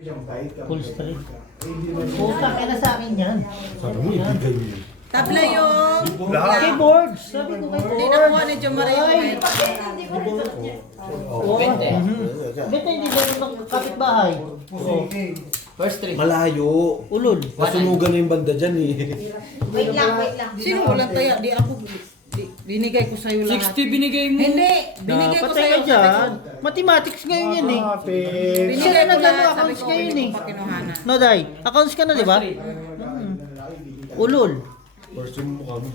Full strength. Puta, kaya sa akin yan. Sabi mo, ibigay mo yun. Tabla yung Keyboards. Sabi ko kay hindi nakuha ni John Marie. Bete, hindi ganun ng kapitbahay. First three. Malayo. Ulol. Nasunugan na yung banda dyan eh. Wait lang, wait lang. Sino walang taya? Di ako. Binigay ko sa'yo lahat. 60 binigay mo. Hindi. Binigay ko Dapat sa'yo. tayo dyan. Mathematics ngayon yan eh. Binigay Sila ko nagano lahat. Sabi accounts ko, ngayon hindi eh. ko pa kinuhanan. No, Day. Accounts ka na, di ba? Ulol. First yung mukha mo.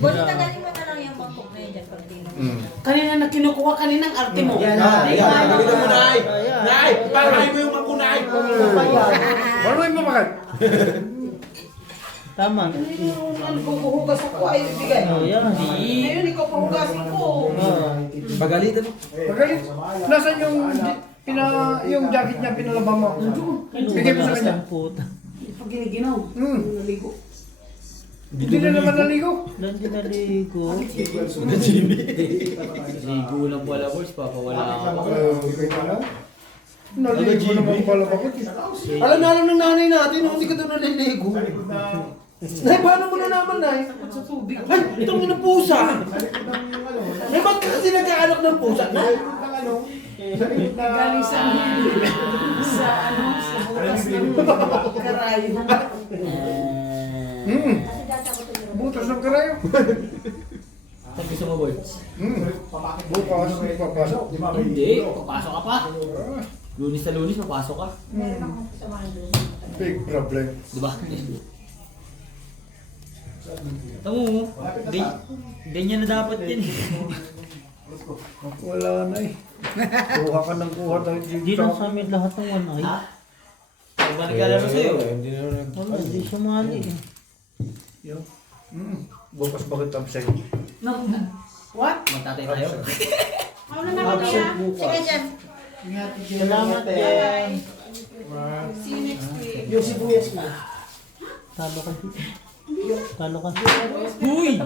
Buti tagalin mo na lang yung bangkok na yun dyan pag di mo. Kanina na kinukuha kaninang arte mo. Yan na. Gagawin mo, Nay. Nay, pangay mo yung mangkunay. Marunong mo bakit? Tama. Nagkukuhugas ako ay bigay. Oh, yan. Ngayon ikaw pahugasin ko. Pagalitan mo. Magalit. Nasaan yung jacket niya pinalabang mo? Bigay mo sa kanya. Puta. Pag giniginaw, naligo. Hindi na naman naligo. Nandiyan naligo. Ligo lang pala boys, papawala ako. Naligo naman pala bakit? Alam na alam ng nanay natin, hindi ka doon naliligo. Nay, paano mo na naman, Nay? Sa tubig. Ay, itong ina pusa. May ba't kasi nagkaanak ng pusa, Nay? Galing sa butas ng karayo. Butas ng karayo. Saan gusto mo boys? Bukas, papasok. Hindi, papasok ka pa. Lunis na lunis, papasok ka. Big problem. Diba? Tamo mo, ganyan na dapat din. Wala na eh. Kuha ka ng kuha dahil Hindi na sa amin lahat ng one eye. Kung ba nagkalaro sa'yo? Wala, hindi siya mali eh. Bukas bakit absent? What? Magtatay tayo. Absent bukas. Sige dyan. Salamat din. See you next week. Yung sibuyas na. Talo ka. Talo ka. Uy!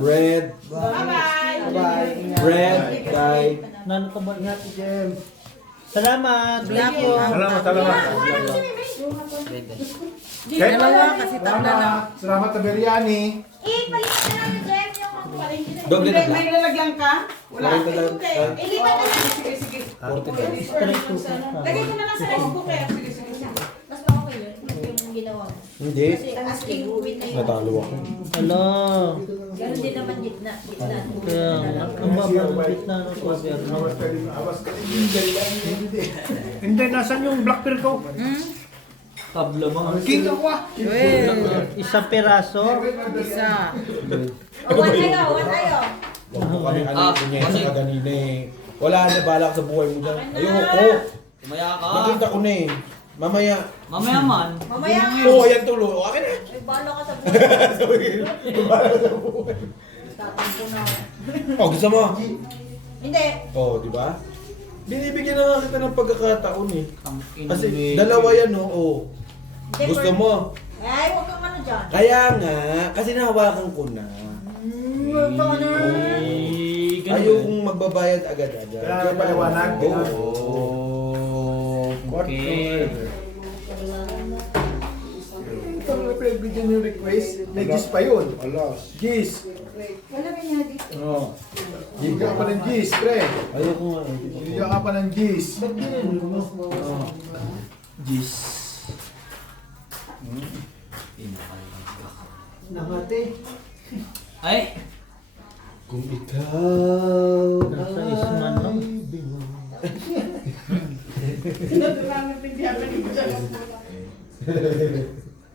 Red, Bye. red, guy. Nano ka ba? Salamat. Thank you. Salamat. Dalawa kasi tabla na. Salamat na biryani. Palit na lang yung Jem, yung palengke na. Doble na ba? May lalagyan ka? Wala. Ilipat na lang. Sige, sige. Straight to Lagay ko na lang sa Facebook eh. Sige, sige. Mas baka ko yun, yung ginawa mo. Hindi. Kasi asking win na yun. Natalo ako. Hello. Ganun din naman gitna. Kaya ang babalupit na ng cover. Hindi, nasan yung black pearl ko? Tabla mga. King ako ah. Well, Isang peraso. isa. One tayo, one tayo. Huwag mo kami kasi- ka kanina eh. Wala na balak sa buhay mo dyan. Ayoko. Tumaya ka. Nakita ko na eh. Mamaya. Mamaya man. Mamaya. Oo, ayan tulo. O, akin na. May bala ka sa buhay. Tatampo na ako. O, gusto mo? Hindi. Oo, di ba? Binibigyan na nga kita ng pagkakataon eh. Ang Kasi inang- dalawa yan oh. Hindi, Gusto mo? Ay, huwag kang ano dyan. Kaya nga, kasi nahawakan ko na. Eh, ganun. Ayokong magbabayad agad-agad. Kaya paliwanag. Oo. Okay. Ito pinagbigyan yung request. May gis pa yun. Gis. Wala ba niya dito? Oo. Bigyan ka pa ng gis, pre. Ayoko nga. Bigyan ka pa ng gis. Jeez. Nakati. Ay! Kung ikaw Nasa isman lang.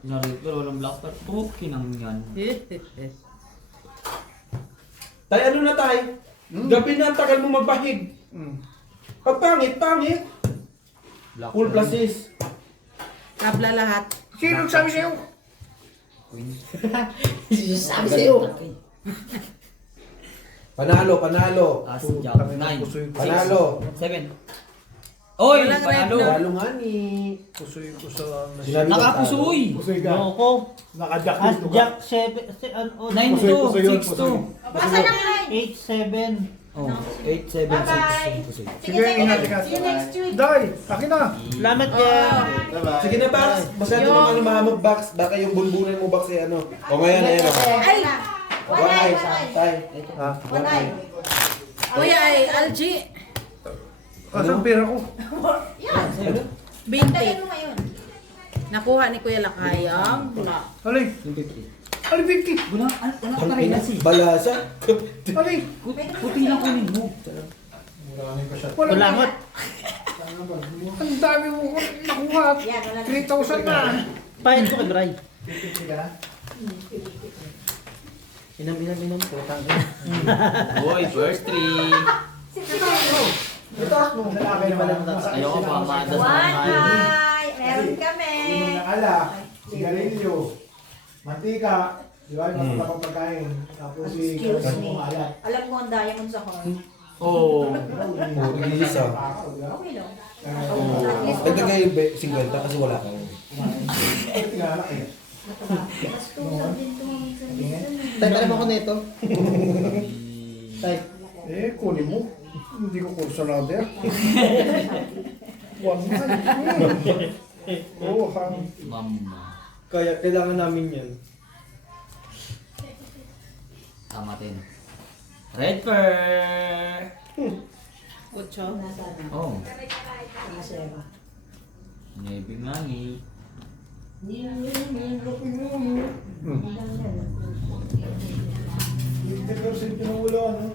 Narit pero walang black pero okay nang yan. Tay, ano na tay? Gabi na, tagal mo magpahig. Pag pangit, pangit. Black Full plus is. Tabla lahat. Sino sabi sa'yo? Sabi sa'yo. Panalo, panalo. As jack 9. Panalo. 7. Oy, Walang panalo. red Panalo nga ni. Pusoy ko sa... Sinabi ko Nakapusoy. Pusoy ka. Loko. Nakajack As dito ka. Jack 7. 9-2, 6-2. Basta na nga. 8-7. Oh, 8, 7, 6. Bye-bye. Sige, ingat, ingat. See you next week. Day, akin na. Salamat yan. Sige na, Bax. Masyado naman mahamog, Bax. Baka yung bulbunan mo, Bax, eh, ano. O ngayon, ayan. Ay! One eye. Tay. Ha? One eye. Kuya ay Algie. Asan pera ko? Yan. Binti. Tayo mo ngayon. Nakuha ni Kuya Lakay ang bula. Alay. Alay, 50. Wala ka rin kasi. Balasa. Alay. Puti lang kunin mo. Salamat. Ang dami mo nakuha. Yan, wala na. 3,000 na. Pahin ko kay Bray. Inam. Putang ina. Boy, first 3. Ayoko pa, maadas na One tayo. eye. Meron kami. Inom ng alak, sigarilyo, mantika, di ba? Yung mga pagkain. Tapos si Excuse me. alak. Alam ko ang diamond sa horn. Oh. Iisa. Okay lang. Dagdag kayo 50 kasi wala ka. Alak eh. Tay, tayo mo ko nito. Tay. Eh, kunin mo. Hindi ko kursunado yan. One man. Oh, hang. Mama. Kaya kailangan namin yan. Tama din. Red fur. Ocho. Oh. Nebing langit. Hindi pero sa pinuulo, ano?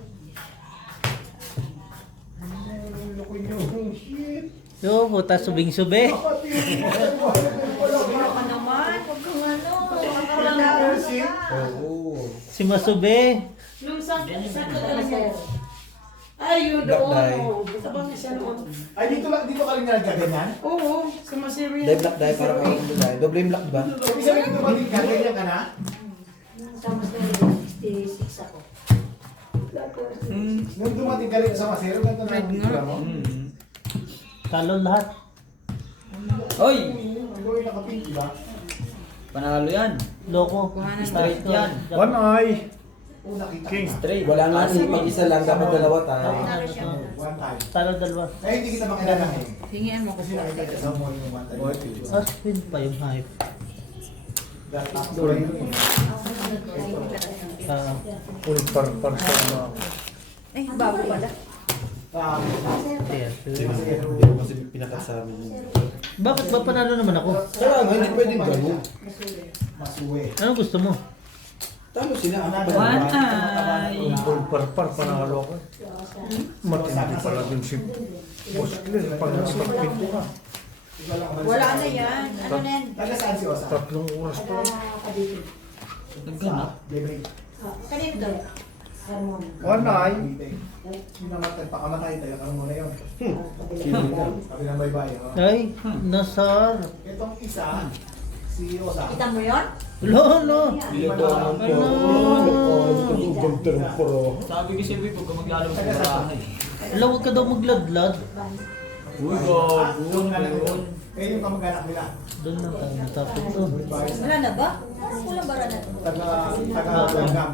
Loko nyo. Shit. Yo, puta subing-sube. Ano ka naman? Huwag kang ano. Wala na. Oo. Si Masube. Nung sa talaga. Ay, yun Black doon. dye. Sa bangka siya noon. Ay, dito ka rin nagkaganyan? Oo, sa Masiri. Dye black dye para kang dye. Doble yung black, diba? Sabi sabi dito ba ganyan ka na? Nung dumating ka rin sa Masero, ganito na ang itsura mo? Talo lahat. Oy! Ikaw yung nakapink, di ba? Panalo yan. Loko. Straight yan. One eye. Oo, nakita King. ka. Straight. Wala nga, pag-isa lang, dapat dalawa tayo. One time. Talo dalawa. Kaya hindi kita makilala eh. Hingian mo ko Kasi nakita ka sa mall yung one time. Aspin pa yung hype. Tatlo rin yun eh. Ah, Par sa mga. Ay, bago pala. yes. Kasi pinakat sa amin. Bakit ba panalo naman ako? Kaya nga, hindi pwedeng gano'n. Masuwi. Anong gusto mo? Talo sila. One eye. Par panalo ako. Matindi pala dun si Boss Glenn. Pag nakapagpin ko ka. Wala na yan. Ano na yan? Taga saan si Osa? 3 oras pa. Nagganap. Daybreak. Kanino daw? One eye. Pinamatay, pakamatay tayo. Ano muna yun? Sino ka? Sabi ng bye-bye. oh. Ay, nasar. Itong isa, si Osa. Kita mo yun? Lolo. Nilabanan ko. Ganda ng pro. Sabi ko sa'yo, huwag ka maglalabas ng barahan eh. Wala, huwag ka daw magladlad. Uy, God. Doon na lang yun. Eh, yung kamag-anak nila. Doon na tayo natapos to. Wala na ba? Kulang bara na to. Taga-langgam.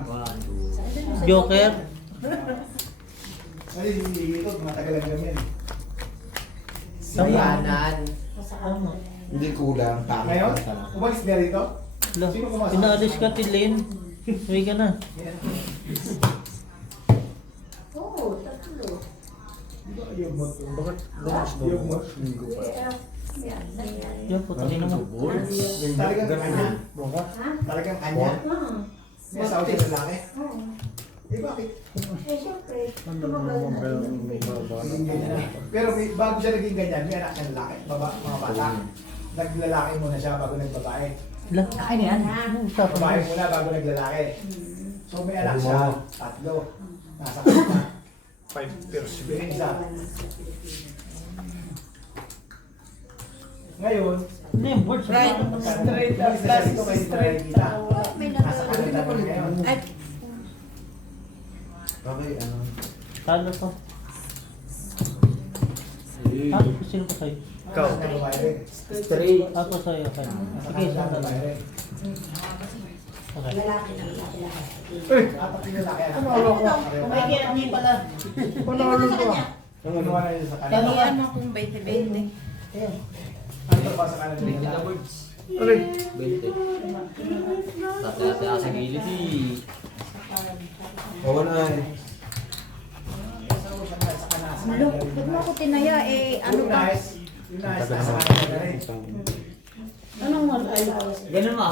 Joker. Kasi ito, matagal-langgam yan. Tama. Tama. Hindi kulang. Pangit Ngayon, na talaga. umalis na rito? Wala, pinaalis ka, Tilin. Uwi ka na. Oo, tatlo. Yugmot. Bakit? Yugmot. Yan, putangin mo. Talagang kanya? Bakit? Talagang kanya? May asawa siya sa lalaki? Eh, bakit? Ano naman kaya Naging ganyan na. Pero bago siya naging ganyan, may anak siya lalaki, mga bata. Naglalaki muna siya bago nagbabae. Wala. Ay, na yan. Anong usapan Babae mo? muna bago naglalaki. So may anak siya, 3. Nasa kanya. 5 years Yung isa. Ngayon, Hindi, yung words. Right. straight up plus ito kayo nakikita. May Nasa nanonood. kanila naman ngayon. Ay, Okay, ano? Talo to. Ha? Sino pa sa'yo? Ikaw. Nasa babae rin. Straight. Ako sa'yo. Okay. Nasa Sige, isang kanila talo. babae rin. Eh, Apat yung lalaki. panalo ko. May kaya hindi pala. Panalo ko. Nangunuha na yun sa kanila. Tangian mo kung 20-20. Ano ba sa kanila? 20 na birds. Alay. 20. Tataya sa gilid eh. Kawan ay. Lo, ba't mo ako tinaya eh, ano Yung ka? nice. Yung nice. Nasa kanila rin. Anong ay? Ganun nga.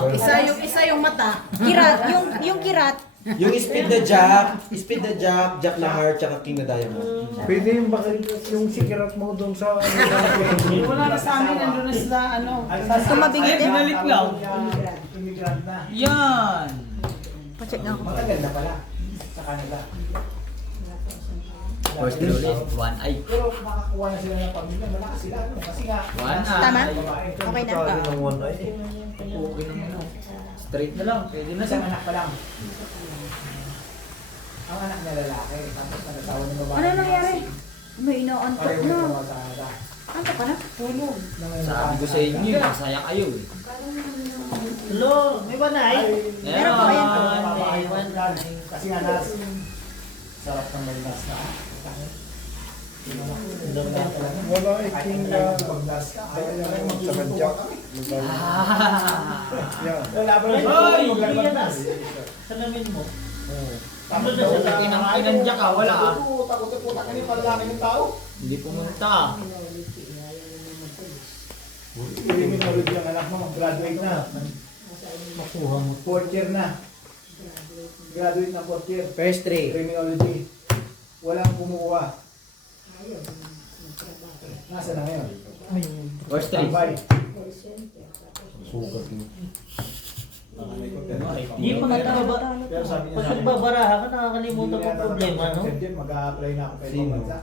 Isa yung mata. Kirat, yung kirat. Yung speed na jack na heart, tsaka king na diamond. Pwede yung bakit yung sikirat mo doon sa Wala na sa amin, nandun na sa ano. Tumabing Ay, din. binalik lang. Immigrant na. Yan. Pacheck na ako. Matagal na pala sa Canada. First day ulit. One eye. Pero makakuha na sila ng pamilya, malakas sila. Ano? Kasi nga, One eye. Tama? babae. Okay na. Tali ng one eye. Okay naman. Straight na lang. Pwede na Isang siya. anak pa lang. Ang anak niya lalaki, tapos nag-asawa ng babae. Ano nangyari? May inaantok Pareho na. na sa Canada. Antok ka na? Tulog. Sabi ko sa inyo, masaya kayo eh. Hello, may banay? Meron pa kaya? Kasi nga nas, sarap ng may nas na. Wala iking na Pag-nas ka, ayaw na sa kadyak. Yan. Laban Ay, na hindi yan as. Salamin mo. Ano na siya? Pinandya ka, wala ah. Takot na puta ka niyo, palalaki ng tao. Hindi pumunta. Criminology ang anak mo, graduate na. Makuha mo. Fourth year na. Graduate na fourth year. First three. Criminology. Walang kumukuha. Nasa na ngayon? First three. Tambay. Sukat mo. Hindi pa nagbaba. Pero sabi niya Pag sa akin, nagbabaraha ka, nakakalimutan mo ang problema, no? Mag-a-apply na ako kay Sino? Pambansa.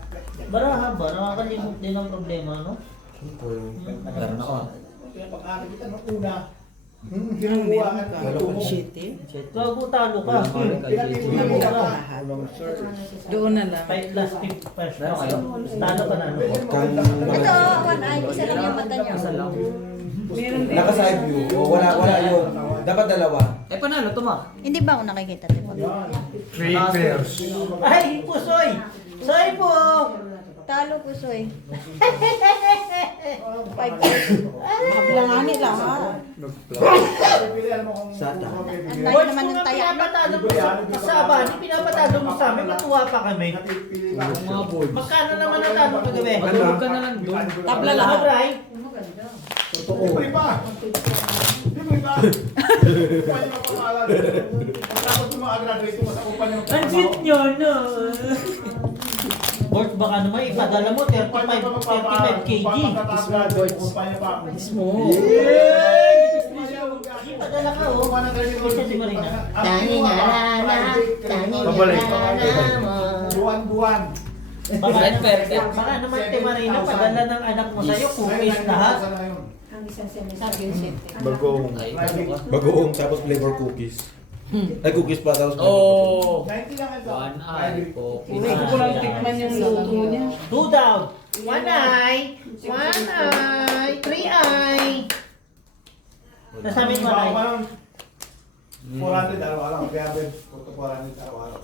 Baraha ba? Nakakalimut din ang problema, no? Meron ako. Kaya pag-aaral kita nung una, kinukuha ka na ito. Gago talo ka. Pinag-iinan mo ka. Walang sir. Doon na lang. 5 plus 5 first. Meron kayo? Talo ka na, no? Ito, one eye. Isa lang yung mata niya. Isa lang. Meron din. Naka-side view. O, wala yun. Dapat dalawa. Eh, panalo to ma. Hindi ba ako nakikita, diba? 3 pairs. Ay, pusoy! Soy po! Talo ko, Soy. Bilangani lang ha. Pilihan mo kung Sata. Ang pipilihan. dami Boys, naman kung ng nga taya. pinapatalo mo sa kasama, di pinapatalo mo sa amin, matuwa pa kami. Pili ka. Mga boards. Magkano naman ang talo kagabi? Matulog ka na lang doon. Tabla Lahat, lahat. Bray? Libre pa! Libre pa! Kumpanya mo pangalan. Pagkakot mo mag-graduate mo sa kumpanya mo. Ang sweet nyo, no? Board, baka naman ipadala mo 35 kg. Kumpanya pa. Ipadala ka, oh. Isa si Marina. Tanging alala, Babalik. Buwan-buwan. Baka, Red perfect. baka naman si Marina, padala ng anak mo sa'yo, cookies lahat. Bagong. Ay, ano ka? Bagoong tapos flavor cookies. Ay, cookies pa tapos Oh. 90 lang ito. One eye. Cookies. Hindi ko lang tikman yung luto niya. 2 down. 1 eye. 1 eye. 3 eye. Nasabi mo Baka ay. pa nun, 400 araw-araw. Kaya 400 araw-araw.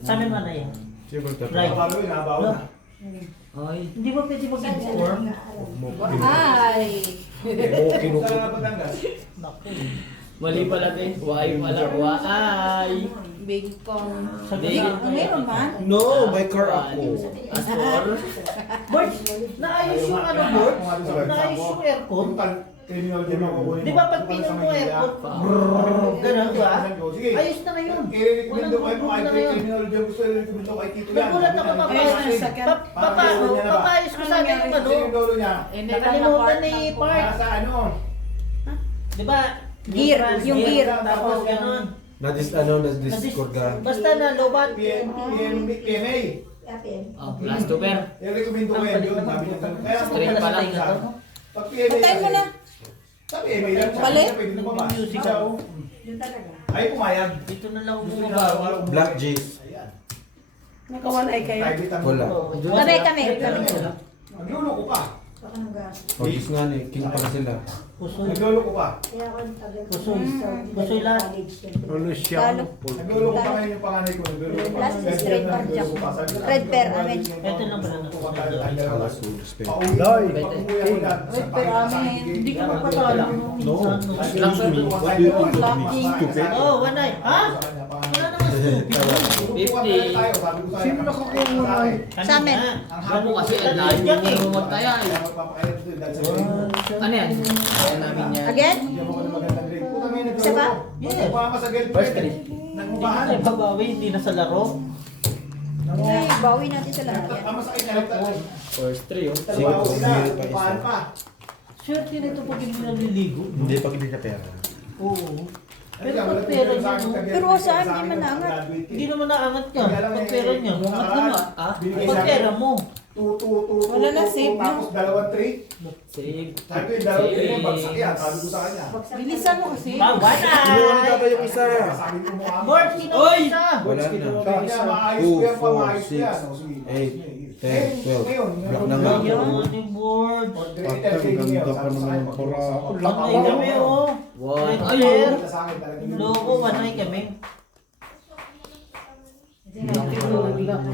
Sabi mo na yan. Siyempre, Right. Araw-araw yun, nabaw na. Ay. Hindi ba pwede mag-inform? Ay! Saan na Batangas? Naku. Mali pala din. Why pala. Why? Big Kong. Sabi Big. na. Meron ba? No, may car ako. Astor. Board, naayos yung ano, board? Naayos yung aircon. Criminology mo kukunin mo. Di ba pag pinom mo aircon? Ganun, di ba? Sige. Ayos na ngayon. I-recommend Walang mo problema kay na ngayon. criminology ang gusto i-recommend ko kay Tito yan. Nagulat ako papayos ko sana yung ano. Yung gawlo niya. Hindi Nakalimutan ni Park. Nasa ano? Di ba? Gear, Neutral yung gear. Tapos ganun. Na-discord ka. Basta na lobat. PMA. Oh, last two pair. I-recommend ko yan yun. Sabi niya. Kaya Straight kung pala. pag PMA Patay mo na. Sa PMA lang. siya. Balik? Pwede na ba ba? Music Siya, ako. oh. Ay, pumayag. Dito na lang Gusto niya bumaba. araw-araw bumalik. Black Jays. Ayan. Nakawan ay kayo. Private ang- Wala. Kami. Nagluloko ka. Pagis nga ni, king pala sila. Pusoy. Naglolo ko pa. Pusoy. Pusoy lahat. Luciano. Naglolo ko pa ngayon yung panganay ko. Naglolo ko pa. Plus straight par jack. Red pair, amin. Ito lang pala na. Dai. Red pair, amin. Hindi ka magpatala. No. What do you think of me? Stupid? Oh, wanay. Ha? Wala naman stupid. 50. Sino nakakuha mo na eh? Sa amin. Ako kasi ang lahat yung nunungot tayo eh. Ano yan? Kaya namin yan. Again? Isa pa? Yes. First Hindi na babawi, hindi na sa laro. Okay, bawi natin sa lahat yan. First 3 oh. Swerte nito pag hindi naliligo. Hindi, pag hindi na pera. Oo. Pero pag pera niya, no? Pero saan di man naangat? Hindi naman naangat niya. Pag pera niya, angat naman. Pag pera mo. Wala na, safe na. Tapos dalawang 3. Save. Sabi ko yung dalawang 3 yung bagsak yan. Sabi ko sa kanya. Bilisan mo kasi. Wanay! Kinuha na yung isa. Sabi ko mukha mo. Board, sino Oy! isa? Wala na. Sabi niya, maayos ko yan, pamaayos ko yan. O, sige. 8, 10, 12. Ngayon, Black na nga. Ayun, yung board. Ganda pa naman ng para. Wanay kami, oh. One. Red Ayun. pair. Loko, wanay kami.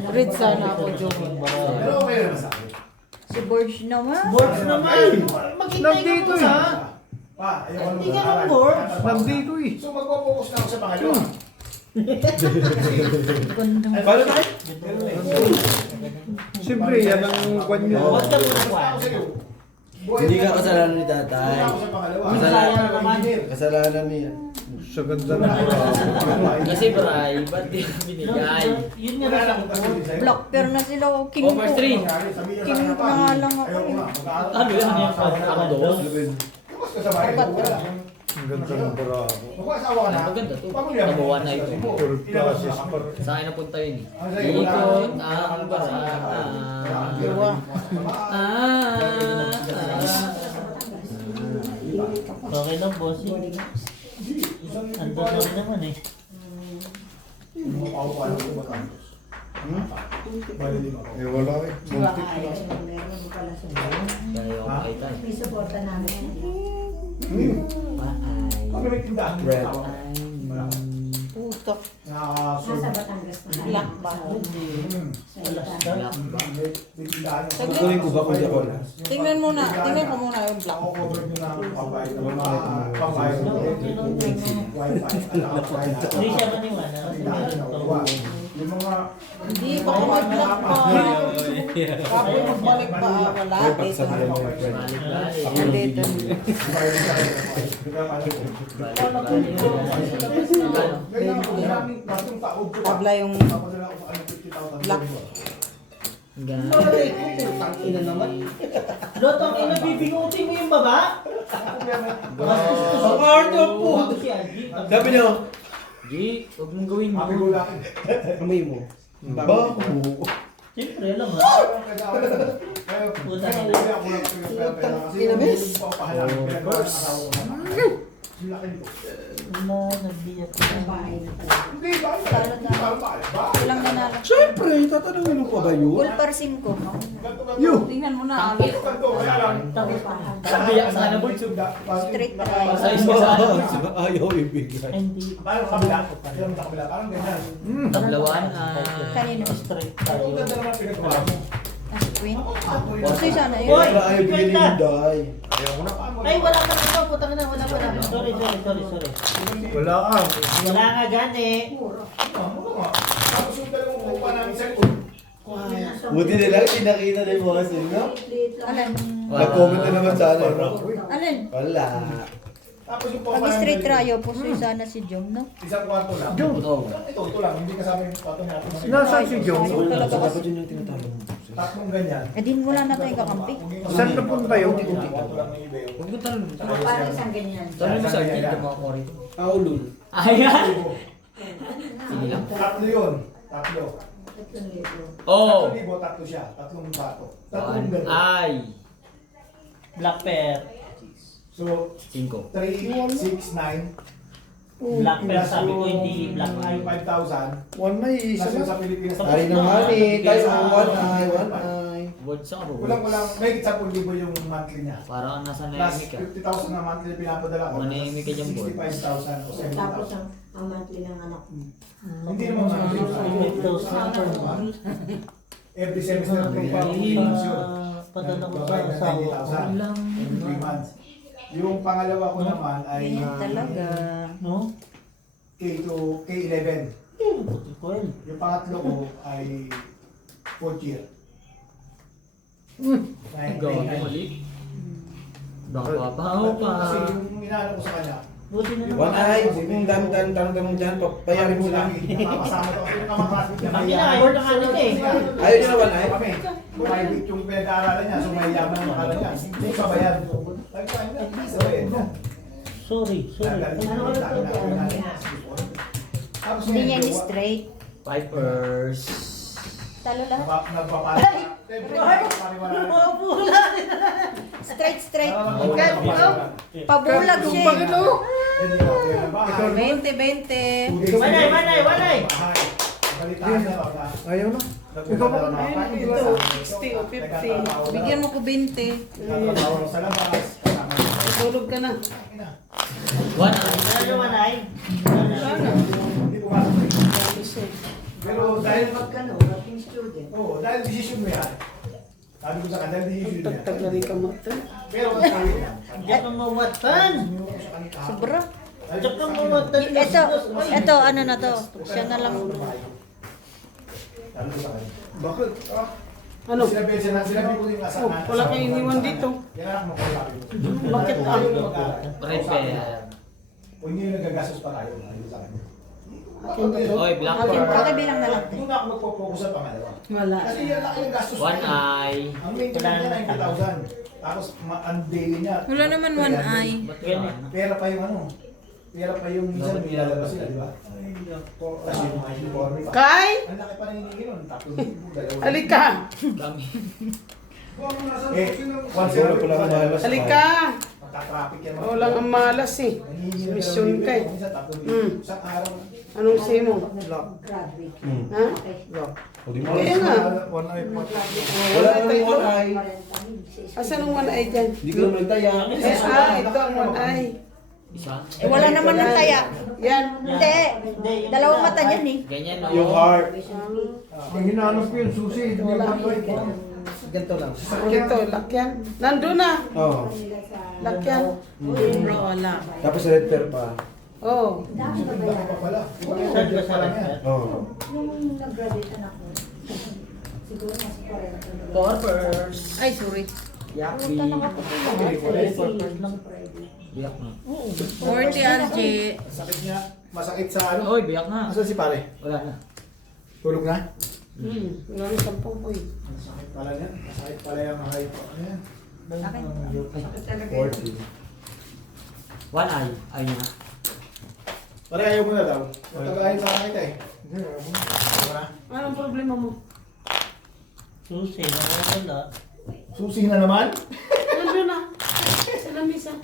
Red sana ako, Joey. Pero okay naman sa akin. Si Borge naman. Boards naman. Maghintay ka Nandito mo eh. sa. Pa, ayoko Hindi naman ka ng mag-aaral. boards. Nandito eh. So magpo-focus na ako sa pangalawa. Paano na? Siyempre, yan ang kwan niya. Huwag ka Basta muna. ako sa'yo. Hindi ka kasalanan ni tatay. Una ako sa pangalawa. Sayang na naman. Kasalanan niya. Sa ganda ng para. Kasi Bray, ba't di na binigay? Yun nga Wala nasa lang ako kasi. Black pair na sila. King Oh, ko. first 3. King na nga lang ako. Ano yan? Ako doon. Tapos ka sa bahay ko, wala. Ang ganda ng para. Kung asawa ka na, Maganda to. pamilya mo. Nabawa na ito. Full classes pa. Sa akin napunta yun eh. Ang sa'yo, wala. Ikot ang baraan. Okay lang, boss. Andun na rin naman eh. Mukha ko alam ko ba tantos? Malilim ako. Eh wala eh. Muntik na. Kaya okay tayo. Kami may tindahan. Red. Putok. Black Black ba? May tindahan. Tutuloy ko ba kung di ako na? Tingnan mo na. Tingnan ko muna yung black. Ako cover nyo na ang pambayad ng mga pambayad ng wifi. Hindi siya maniwala. Yung mga Hindi, baka mag-black pa. Kapag magbalik pa, wala. Ay, pagsabi mo yung friend. Balik-balik. Tabla yung black. Ina naman. Loto, ang ina, bibinutin mo yung baba? Ang arte po! Si Angie. Sabi niyo, G, huwag mong gawin mo. kamay mo. Bago. Siyempre, alam mo. Wala, nagbiyak na. Walang nanalo. Siyempre, tatanungin mo pa ba yun? Full par 5. Tingnan mo na. Sabiyak sa akin na board. Straight try. Size ka sa akin board. Ayaw ibigay. Hindi. Parang kabila. Parang ganyan. Tablawan. Kanino? Straight Ang tayo. ganda naman pinagawa mo. As queen. Gusto sana yun. Hoy! Ayaw bigay ni Day. Ay, wala ka na. Putang na, wala pa na. Sorry. Wala ah. Wala nga gani. Tapos yung dalawang kuha namin sa likod. Buti nila, pinakita ni Boss, no? Alin? Nag-comment na naman sa ano, no? Alin? Wala. Tapos yung Pag straight try, puso sana si Jom, no? Isang kwarto lang. Oo. Ito lang. Hindi kasama yung kwarto natin. Nasaan si Jong? Talaga Dapat kasi. yun yung tinatanong mo. Tatlong ganyan. Eh din wala na tayong kakampi. Saan napunta yun? Kwarto lang ng iba yun. Huwag mo tanong. Parang isang ganyan. Tanong mo sa akin, ito mga ko rito. Aulul. Ayan! Sige lang. Tatlo yun. Tatlo. Oh! 3,000, tatlo siya. Tatlong bato. Tatlong ganun. Ay! Black pair. So, 5. 3, 6, 9. Black pair sabi ko, hindi black eye. 5,000. One na isa Nasa na. sa Pilipinas. Ari ng honey. Tayo, one eye. Board sa ako. Kulang-kulang, may 10,000 yung monthly niya. Parang nasa Plus Naomi ka. 50,000 na monthly na pinapadala ko. Manahimik ka dyan, boy. 65,000 o Tapos 70,000. ang monthly ng anak mo. Hindi naman monthly. Every semester may Padala ko sa babayad ng asawa. 90,000 every 3 months. Yung pangalawa ko naman ay Talaga. No? K11. Well, Yung pangatlo ko ay 4th year. Gawa mo ulit. Baka pa pa. Kasi yung inaano ko sa kanya, buti na naman. One eye, yung dami-dami tanong dyan, papayarin mo lang. napapasama ko kasi yung kamakasip niya. Ang ina-award na kanina eh. Ayaw nyo na one eye? Kami, private yung pinag-aaralan niya, so may yaman ang akalan niya. Hindi pa ba yan? Sabi ko, at least, bayad mo. Sorry. Ano ka lang Hindi niya ni straight. Pipers. Talo lahat. Nagpapalit. Straight. Pabulag siya. 20. Manay! Ayaw na. Ikaw ba? 60 o 50. Bigyan mo ko 20. Sa labas. Tulog ka na. One eye. Ano manay? Hindi pumasok. Pero dahil dahil decision mo yan. Sabi ko sa kanya, dahil decision mo yan. Taglari ka mo. Pero ang sabi niya, Diyan kang mawatan. Sobra. Diyan kang mawatan. Ito, ano na to? Siya na lang. sabi ko sa kanya. Bakit? Ano? Sinabi ko yung asahan. Oh, wala kang iniwan dito. Yan anak mo ko sabi ko. Bakit Prepare. Kung hindi yung nagagastos pa tayo, ayun sa kanya. Oy, black Okay, pearl. pakibilang na lang. Doon ako magpo-focus sa pangalawa. Wala. Kasi yan laki yung gastos. One eye. Ang maintenance niya 90,000. Tapos ang daily niya. Wala naman one eye. Pera pa yung ano. Pera pa yung minsan may lalabas sila, di ba? Kasi yung uniforme pa. Kai! Ang laki pa rin hinihingi nun. Tapos dalawa. Halika! Dami. Eh, once a week pa lalabas. Halika! Magka-traffic yan. Walang ang malas eh. Nangihingi na Mission dalawang ka eh. libo, minsan 3,000. Mm. Isang araw. Anong say mo? Graduate. Ha? O di mo. Kaya nga. One eye pa. Wala namang one eye. Asan ang one eye dyan? Hindi ko naman nagtaya. Ito ang one eye. Isa. Wala naman ng taya. Yan. Hindi. Dalawang mata niyan eh. Ganyan no. Yung heart. Ang hinanap ko yung susi. Yung one eye pa. Ganito lang. Ito, lakyan. Nandun na. Oo. Lakyan. Bro, wala. Tapos red pear pa. Oh. Laki pa pala. Saan ba sa lahat? Oo. Nung nag-graduate anak ko, siguro nasa 40. Pipers. Ay, sorry. Yakbi. Biyak na. 40 RJ. Masakit niya. Masakit sa ano. Oy, biyak na. Asan si pare? Wala na. Tulog na? Wala na 10 po eh. Masakit pala niya. Masakit pala yung mga ito. Ayan. One eye. Ay na. Pare ayaw mo na daw. Matagayin sa akin eh. Diba? Anong problema mo? Susi, wala. Susi na naman? Nandun na. Sa lamisa.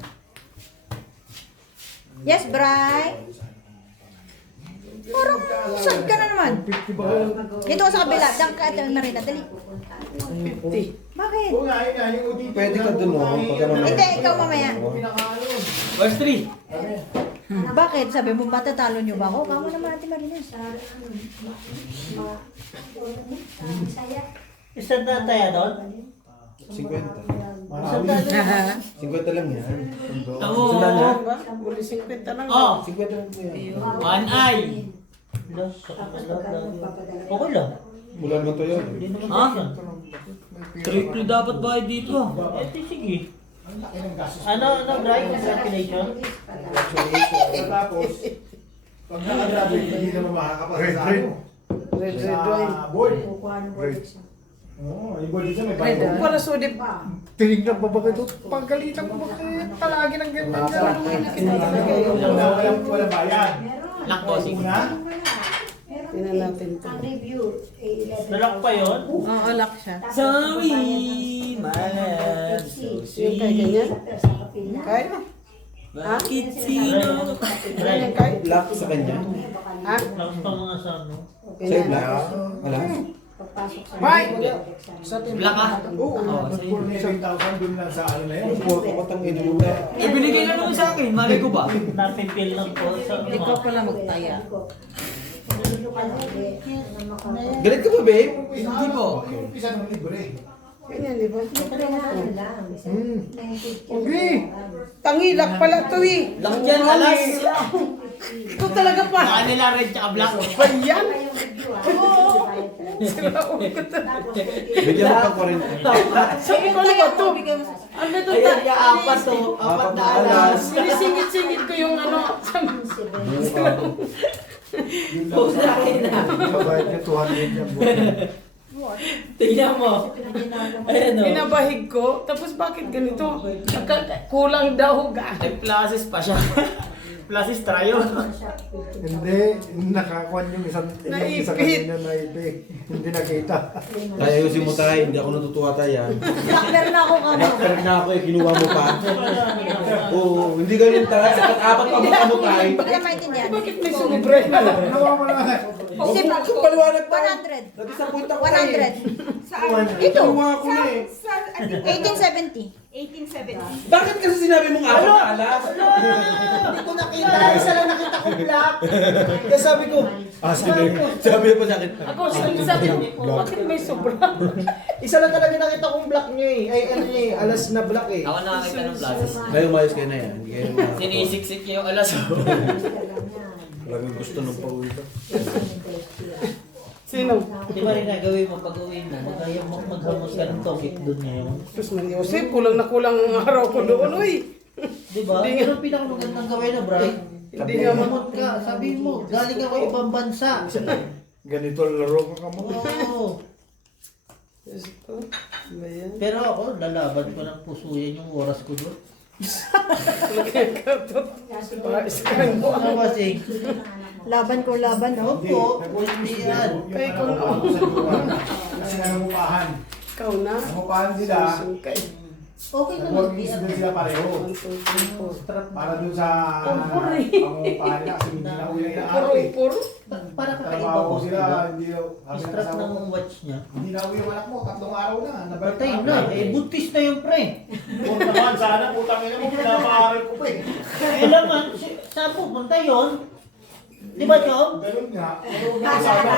Yes, Bri. Parang sad ka na naman. Dito ka sa kabila. Diyan ka ito Marina. Dali. 50. Bakit? Oo nga, yun nga. Yung OTP. Pwede ka dun, oh, pagka mamaya. Hindi, ikaw mamaya. Pinakaano. Verse 3. Bakit? Sabi mo, matatalo niyo ba ako? Kamo naman natin Marina. Isang na tayo doon? 50. Marawi. 50 lang yan. Oo. Sundan niya? Uli 50 lang. Oh. 50 lang po yan. One eye. Okay lang. Wala naman to yun. Hindi naman Ha? yan. Triple dapat bayad dito. Eh, di sige. Ang laki ng gastos. Ano, Bri? Congratulations. Tapos, pag nakagraduate, hindi naman makakapasa sa ano. Red Sa wine. board. Great. Oo, yung board dito may Red bago. para sudip. Tinignan pa ba ito? Pagalitan ko bakit palagi ng ganyan dyan. Walang bayan. Lang bossing. Una, Tingnan natin ito. Ang review, Nalak pa yun? Oo, lock siya. Sorry, my love. So Yung kay sweet. ganyan. Kay? Bakit sino? Ganyan kay? Black sa kanya. Ha? Lakas pa mga sa ano. Sa'yo black? Wala? Mike! Black ka? Oo, Oo, sa'yo. 7,000 dun lang sa ano na yun. Porto ko tang ina mo. Eh, binigay na naman sa akin. Mali ko ba? Napipil lang po sa Ikaw pala magtaya. Galit ka ba, babe? Hindi po. Yung umpisa ng libre. Ganyan, di ba? Okay. Tangilak pala to eh. Laki yan, alas. Ito talaga pa. Kanila red tsaka black. Ba yan? Oo. Bigyan mo pang 40. Sabi ko ano ba to? Ano to? Ayan, yung apat to. Apat na alas. Sinisingit-singit ko yung ano. Pusakin na. Babayad niya 200 yan. Tingnan mo. Ayan o. Pinabahig ko. Tapos bakit ganito? Kulang daw ga. May pluses pa siya. Pluses tayo. Hindi, nakakuan yung isang isa Naipit. kanina naipit. Hindi nakita. Kaya ayusin mo tayo, hindi ako natutuwa tayo. Blackberry na ako kamo. Nakapag na ako eh, kinuha mo pa. Oo, hindi ganun tayo. Apat pa mga mo tayo. Hindi ko na maintindihan. Bakit may sumubre? Nawawala na. Kasi pag Paliwanag tayo. 100. Nag-disappoint ako tayo. 100. Ito. Kinuha ko na eh. 1870. 1870. Bakit kasi sinabi mong apat na alas? Hindi ko nakita. Isa lang nakita ko black. Kaya sabi ko, Sabi ko sa akin. Ako, sabi ko, bakit may sobra? isa lang talaga nakita kong black nyo eh. Ay, ano niya eh, alas na black eh. Ako nakakita ng pluses. Ngayon umayos kayo na yan. Hindi kayo mga- Sinisiksik niya yung alas. Talagang gusto ng pauwi ko. Sino? Di ba rin gagawin mo pag uwi mo? Maghamos ka ng tokit doon ngayon. Diyos man Yosef, kulang na kulang ang araw ko doon, uy. Di ba? Hindi nga. Pero pinakamagandang gawin na, Bray. Hindi nga Mamot ka, sabi mo, galing ako ibang bansa. Ganito laro ka kamo. Oo. Diyos ko. Ba yan? Pero ako, lalaban ko ng puso yan yung oras ko doon. Paris ka mo. Ano kasi? Laban ko laban, no? Opo, hindi yan. Kay ko na. Kasi nangungupahan. Ikaw na. Nangungupahan sila. Sungkay. Okay na Nag-work doon sila pareho. 1, 2, 3, 4. Para doon sa Puro eh. pangungupahan nila kasi hindi na uwi na araw eh. Puro. Para kakaiba Trabaho ko sila, hindi daw. Sabi ng Strap asawa ng ko, watch niya. hindi na uwi yung anak mo, 3 araw na. Nabalik Patay na, eh buntis na yung pre. Huwag naman, sana putang ina mo, pinapaaral ko pa eh. Kailangan, saan pupunta yun? Di ba, Chong? Ganun nga. Pero sana.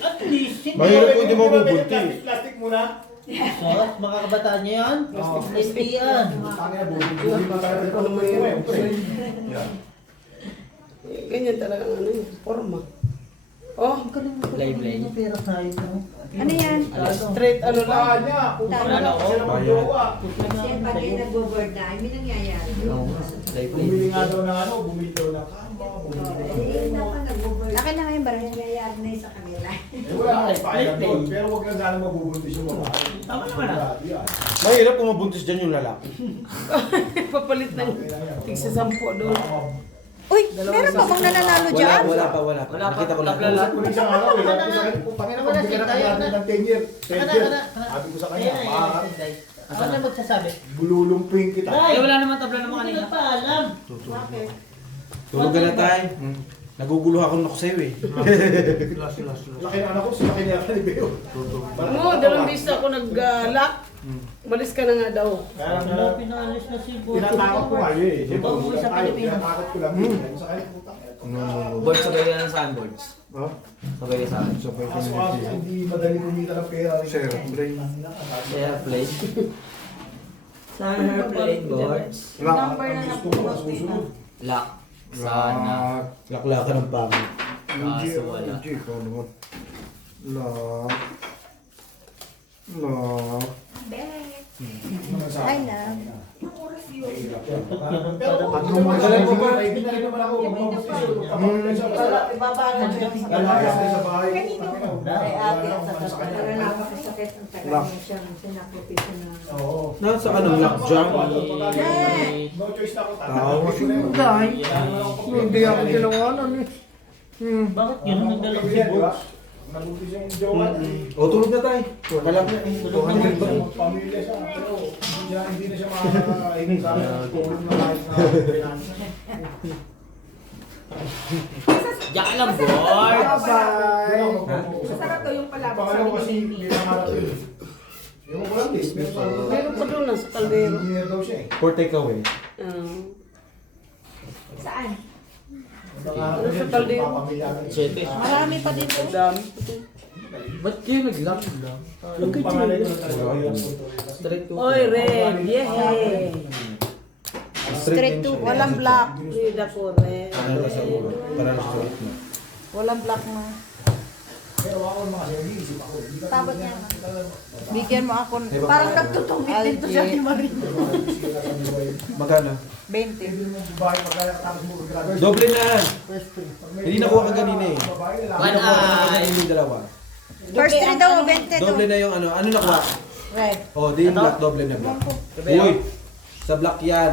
At least, hindi. Mahirap kung hindi mo bubuntis. Plastic muna. So, mga kabataan niya yan. Hindi yan. Tangina, bubuntis. Hindi pa tayo ito naman yun. Ganyan talaga ang ano yun. Forma. Oh, Play. Pera tayo mo. Ano yan? straight ano lang. Putahan niya. Putahan niya. Kasi naman jowa. Kasi pag yung nag-board na, may nangyayari. Bumili nga daw ng ano, bumili daw ng kama, bumili daw ng Akin na ngayon, barang nangyayari na yun sa kanila. wala akong pakialam doon. Pero huwag lang sana mabubuntis yung babae. Tama naman ah. Yan. Mahirap kung mabuntis dyan yung lalaki. Papalit ng tigsa 10 doon. Uy, meron pa bang nananalo dyan? Wala pa. Wala pa. Nakita ko lang. Tabla lang. Kung isang araw, eh, sabi ko sa kanya, kung pangina, pag bigyan na kaya ng 10 years, 10 years. Sabi ko sa kanya, Ano na magsasabi? bululumping kita. Eh, wala naman tabla naman Hindi kanina. pa alam. Tulog ka na tayo. Naguguluhan ako sa'yo eh. Last. Laki ng anak ko, laki niya ka ni Beo. Oo, dalawang beses ako nag-lock. Umalis ka na nga daw. Kaya Wala pinalis na si Bobo. tinatakot ko nga yun eh. Siyempre, Bago kung sa tayo, Pilipinas. tinatakot ko lang yun. Sabi sa kanya, putang ina. Boards, sabay ka na saan, boards? Ha? Sabay ka saan? Sabay Kaso kami kasi hindi madali kumita ng pera rin. Sir, brain. Sa airplane. Sa airplane, boards. Number na Gusto ko na susunod. Lock. Sana. Laklakan ng pangit. Kaso wala. Ikaw naman. Lock. Ay na. Tatlong magalang ko ba? Hindi na rin naman ako. Ibabagan siya. Galayas na sa bahay. Ay, ate, at sa para nakakasakit ang tagal mo siyang sinakopisyon na. Oo. Nasa anong lockjaw? No choice na ako. Tawa si Muday. Hindi ako tinawanan eh. Bakit yun? Nagdala ko si Bobo. Nabuntis yung jowa. O, tulog na tayo. Kalap na. 200 ba? Pamilya siya. Pero hindi na siya makakainin sa akin. Tulong na kahit na pinansin. Diyan lang, boy. Masarap daw yung palabok sa Pangalawa kasi, Nini. hindi nangarap yun. Ewan ko lang din. Meron pa doon sa kaldero. Engineer daw siya eh. For takeaway. Saan? Nangarap Ano yun, sa kaldero? papamilya agad. Siyete. Marami pa dito. Dami. Ba't kayo nag-lock lang? Yung pangalan ko na talaga, yung punto. Straight to. Oy, red. Yay! Straight to, walang black. Rida po, red. Ano ka sa ulo? Parang straight na. Walang black na. Pero ako mga sir, iisip ako. Hindi ka Tabot niya. Bigyan mo ako. Parang nagtutungit dito siya ni Marie. Magkano? 20. Bahay pagkatapos mo graduate. Doble na! Hindi nakuha ka kanina eh. Babae, lalaki. One eye. Yung dalawa. First 3 daw, 20 daw. Doble na yung ano. Ano nakuha? Red. Oh, di yung black, doble na black. Uy! Sa black yan.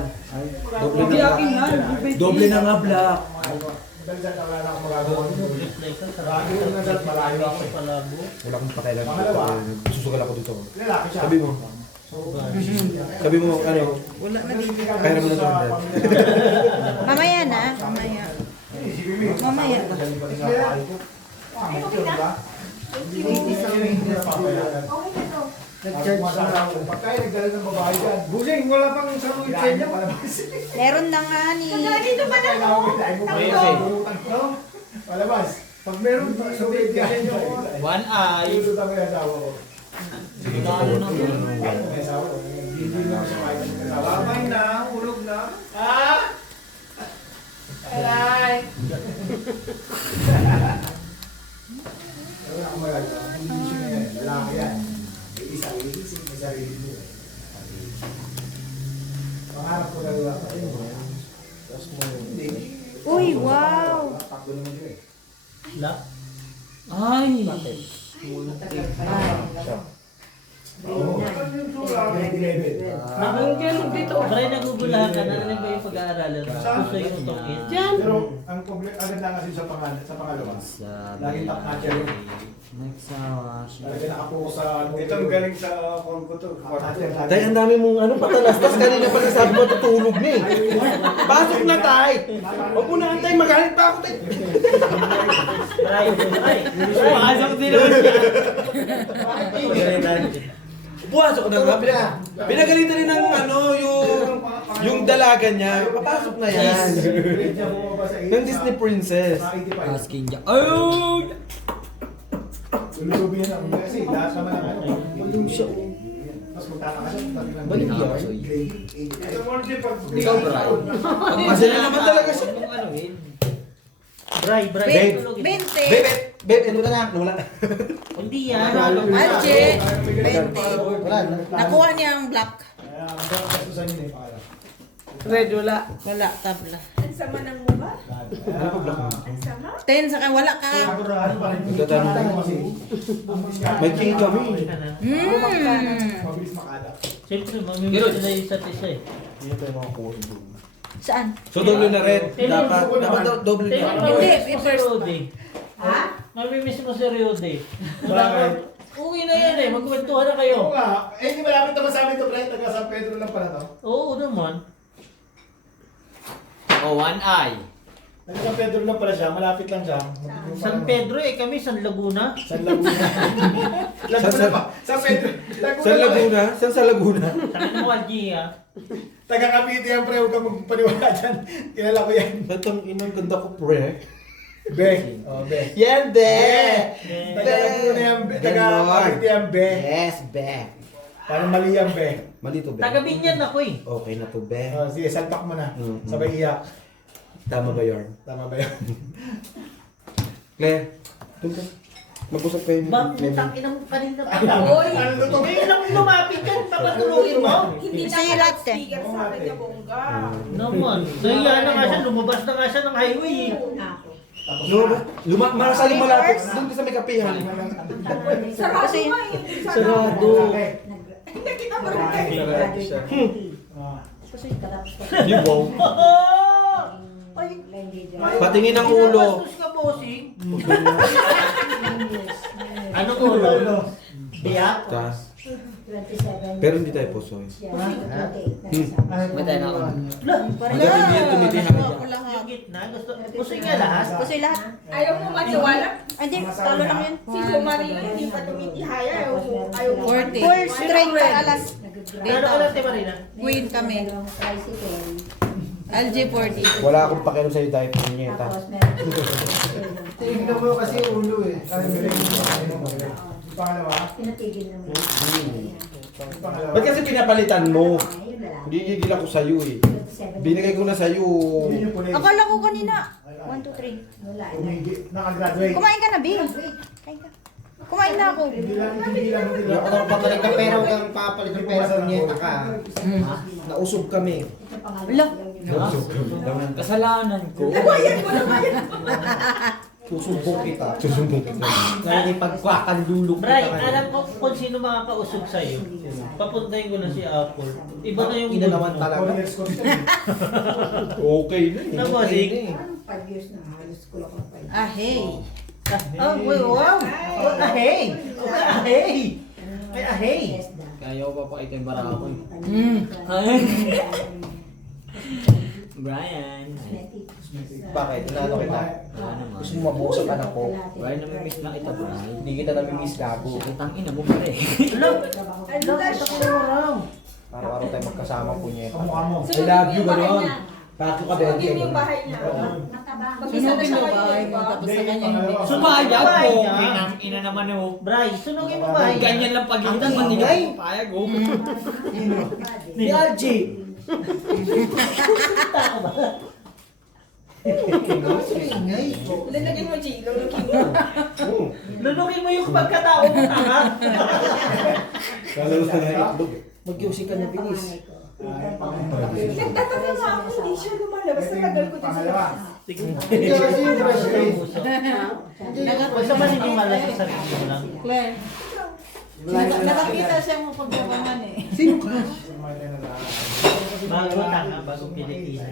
Doble na black. Doble na nga black. Dahil dyan, wala na akong magagawa. Marami ko na dyan, malayo ako eh. Wala akong pakialam. Pangalawa. Susugal ako dito. Lalaki siya. Sabi mo. Sabi mo, ano, Wala na dito. kaya mo na ito. Mamaya na. Mamaya. Mamaya. Pagka nagdala ng babae dyan. Busing, wala pang saluhin sa inyo. Meron na nga ni. Dito ba na Palabas. Pag meron pa saluhin dyan. One eye. Ito tayo yung asawa ko. Lalo na po. May asawa ko. Hindi na ako sa kahit ng asawa. Babay na, ulog na. Ah! Alay! Wala akong magagawa. Hindi siya na yan. Lalaki yan. May sarili, may sarili mo. Pangarap ko lang lang. Tapos mo, hindi. Uy, wow. Takbo naman siya eh. La. Ay. Oo. Ang gano'n dito. Pare, nagugulahan ka. Narinig ba yung pag-aaralan? Gusto yung utokit? Diyan. Pero ang problema, agad lang kasi sa pangalawa. Laging top notcher yun. Talaga nakapokus sa ano. Ito ang galing sa phone ko to. Tay, ang dami mong ano, patalastas. Kanina pa sabi mo, tutulog na eh. Pasok na, Tay! Huwag mo na, Tay. Magalit pa ako, Tay. Ay, ay. Pasok din naman siya. Pumasok na nga. Pinagalitan rin ng ano, yung dalaga niya. Papasok na yan. Yung Disney Princess. Asking niya. Ay! Lulubi yan ako. Kasi lahat naman ang ano. Yung show. Mas magtataka siya. Balik niya ako sa'yo. Ikaw, Bray. Kasi na naman talaga siya. Ano yun? Bray, Bray. Babe. tulogin. 20. Babe, ito na na. Wala. Hindi yan. Alche. 20. Nakuha niya ang black. Kaya ang gastusan yun eh. Pakala. Red, wala. Wala, tabla. Ang sama ng mukha. Ano pa black mo? Ang sama. 10 sa wala ka. Ano pa rin yung Nagtatanong tayo. kasi. Ang diskarte. May king kami. Mabilis makada. Siyempre, mamimili sila yung isa't isa eh. Hindi tayo makakuha doon. Saan? So, doble na rin. Dapat doble na. Hindi, Mamimiss mo si Rudy. Ha? Mamimiss mo si Rudy. Uwi na yan eh. Magkwentuhan na Oo kayo. nga. Eh, hindi malapit naman sa amin ito, Brent. Taga San Pedro lang pala to. Oo naman. Oh, one eye. Taga San Pedro lang pala siya. Malapit lang siya. San Pedro eh. Kami San Laguna. San Laguna. Laguna pa. San Pedro. Sa Laguna? Saan sa Laguna? Sabi mo, Algia. Taga Cavite yan, pre. Huwag kang magpaniwala dyan. Kilala ko yan. Batang inang ganda ko, pre. Be. Oh, Be. Yan, be! Taga Laguna yan, Be. Taga Cavite yan, Be. Yes, be. Parang mali yan, Be. Mali to, be. Taga Binyan ako eh. Okay na to, be. Oh, sige, salpak mo na. Mm-mm. Sabay iyak. Tama ba yun? Tama ba yun? Claire, doon ka. Mag-usap kayo. Bakit ang inang kanina pa? Uy! Ano to? Ngayon lang lumapit yan. Papatulogin mo. Hindi Gusto na niya lahat eh. speaker sa akin niya bongga. Naman. Nahiya na nga siya. Lumabas na nga siya ng highway eh. Una ako. Masaling malapit. Doon ka sa may kapihan. Sarado nga eh. Sarado. Hindi kita marunong. Di wow. Patingin ang ulo. Bastos ka, bossing. Anong ulo? Biyak? Tas. 27. Pero hindi tayo puso. May tayo na ako. Hanggang hindi yan tumitihaya. Yung gitna, gusto niya lahat. Kasi lahat. Ayaw mo maniwala? Hindi, talo lang yun. Si Marino hindi pa tumitihaya. Ayaw mo 40. Full straight ka alas. Ano ka lang, Te Marina? Queen kami. LG 40. Wala akong pakialam sa'yo dahil punyeta. Tapos meron. Tingnan mo kasi yung ulo eh. Kaya galing mo. Pangalawa. Pinatigil naman. Pangalawa. Ba't kasi pinapalitan mo? Ayun lalaki. Hindi gigil ako sa'yo eh. 27. Binigay ko na sa'yo. Yun yung pulis. Akala ko kanina. 1, 2, 3. Wala. Nakagraduate. Kumain ka na, B. Kain ka. Kumain na ako. Hindi lang. Ako nang papalit ng pera, huwag kang papalit ng pera kung nyeta ka. Nausog kami. Ito pangalan. Wala. Kasalanan ko. Susumbong kita. Susumbong kita. Nakikipagkakandulok Bray, alam ko kung sino makakausog sa'yo. Papuntahin ko na si Apple. Iba na yung Ina naman mood mo. talaga. Okay na eh. Na, bossing? 5 years na. Halos kulo ko 5. Ah, hey. Oh, wow! Ahey! Ahey! May ahey! Kaya ko papakita yung bara ko. Brian. Bakit? Inano kita? Gusto mo mabuhos ang anak ko? Brian, namimiss na kita, Brian. Hindi kita namimiss gago. Kitang ina mo, pare. Araw-araw tayo magkasama po niya. Kamukha mo. I love you, gano'n. Pato ka Sunugin mo yung bahay niya. Mag-isa na Sunugin siya mo kayo, ba? di ba? Tapos sa kanya hindi. Sumayag Bahay ko. niya. Kinang ina naman oh. Bray, sunugin mo ba? Ganyan lang pagitan, pati ka papayag oh. Ni RJ! Lalagyan mo, G. Lalagyan mo. Lunukin mo yung pagkatao mo, tanga! Lalo na itlog eh. Mag-iusik ka na bilis. Nagtataka nga ako, hindi siya lumalabas. Sa tagal ko din Pangalawa. Ito kasi yung brush Basta maniniwala sa sarili mo lang. Claire. Nakakita siya mo pagkabangan eh. Bago tanga, bago Pilipino.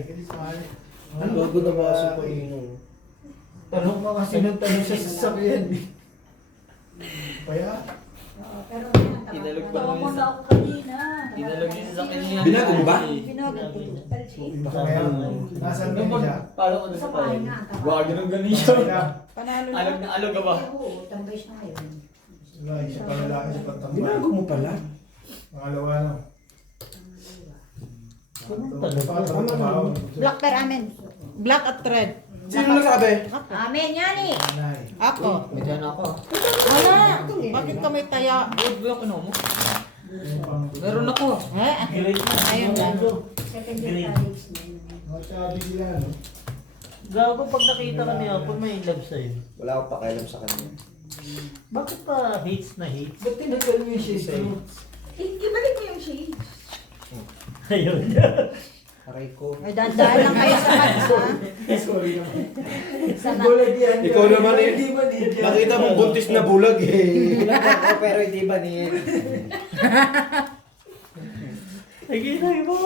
Ang bago na ba sa pag-inom? Tanong mo kasi ng tanong sa sasakyan. Kaya? Pero Inalog ba tawa mo mo yun na sa... ako kanina. Inalog yun sa sakyan niya. Binago mo ba? Binogad ko. Baka ngayon. Nasaan ka siya? Paano ko na Sa sa bahay pare? nga. Wag ganun ganun Nasaan siya. ka? Panalo na. Alog na alog ka ba? Oo, tambay siya ngayon. Wala, isa pa lalaki sa pagtambay. Binago mo pala. Pangalawa no. Black per amen. Black at red. Sino nagsabi? Amen yan eh. Ako. May tiyan ako. Wala. Bakit ka may taya? Good block ano mo? Meron ako. Eh? Ayun lang. Second year college na yun. Sabi sila no. Gago pag nakita ka ni Apple, may love sa'yo. Wala akong pakialam sa kanya. Bakit pa hates na hates? Ba't tinaggal mo yung shades sa'yo? Ibalik mo yung shade. Ayun. Aray ko. Ay, dandaan lang kayo sa kanya. Sorry naman. Sana. Ikaw naman eh. Nakita mong buntis na bulag eh. Bilang ako pero hindi ba niya? Naginay mo!